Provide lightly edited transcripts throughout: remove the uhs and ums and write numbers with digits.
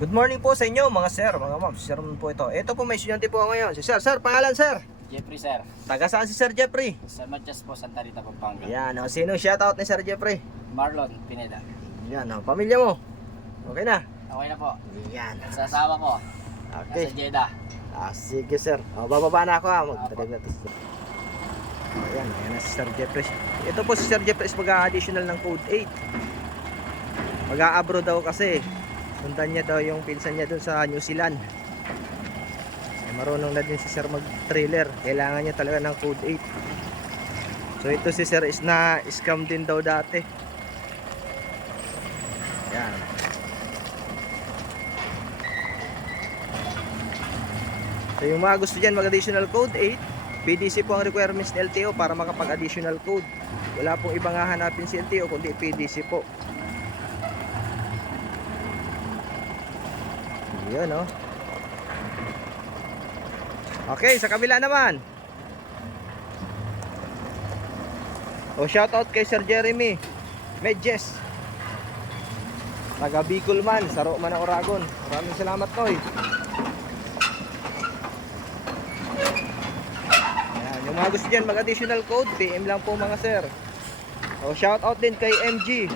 Good morning po sa inyo mga sir, mga ma'am. Si sir po ito. Ito po may estudyante po ako ngayon. Si sir, pangalan sir? Jeffrey, sir. Taga saan si Sir Jeffrey? Sa Madyas po, Santa Rita, Pampanga. Yan, sino shoutout ni Sir Jeffrey? Marlon Pineda. Yan, pamilya mo. Okay na? Okay na po. Yan. Sa asawa ko. Okay. Nasa Jeddah. Sige sir. Bababa na ako magtalag na to. Ayan, ayan na si Sir Jeffrey. Ito po si Sir Jeffrey is mag-additional ng code 8. Mag-a-abroad daw kasi. Sundan niya daw yung pinsan niya dun sa New Zealand. Marunong na din si Sir mag-trailer. Kailangan niya talaga ng code 8. So ito si Sir is na scam din daw dati. Yan. So yung mga gusto dyan mag-additional code 8, PDC po ang requirements ng LTO para makapag-additional code. Wala pong ibang hahanapin si LTO kundi PDC po. Yun Okay, sa kabila naman. Shoutout kay Sir Jeremy Medjes, taga Bicol man, Saro man ng Oragon. Maraming salamat Toy. Ayan, yung mga gusto dyan mag additional code, PM lang po mga sir. Shoutout din kay MG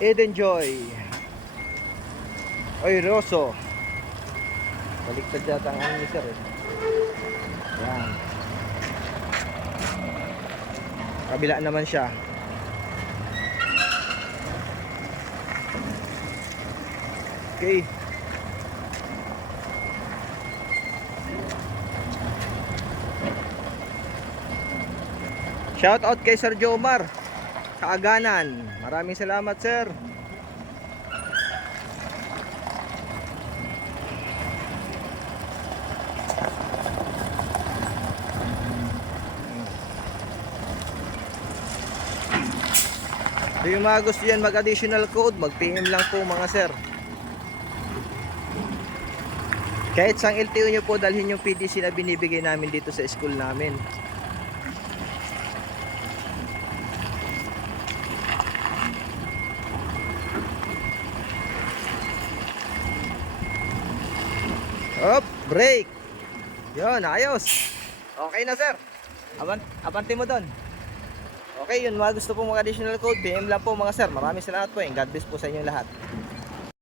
Eden Joy Oy Rosso. Baliktad yata ang ni sir Yan. Kabila naman siya. Okay. Shout out kay Sir Jomar Kaaganan. Maraming salamat sir. So yung mga gusto yan mag additional code, mag PM lang po mga sir. Kahit sang LTO nyo po, dalhin yung PDC na binibigay namin dito sa school namin. Up, break. Yun, ayos. Okay na sir. Abante mo doon. Okay, yun mga gusto pong mga additional code, PM lang po mga sir. Maraming salamat po. God bless po sa inyo lahat.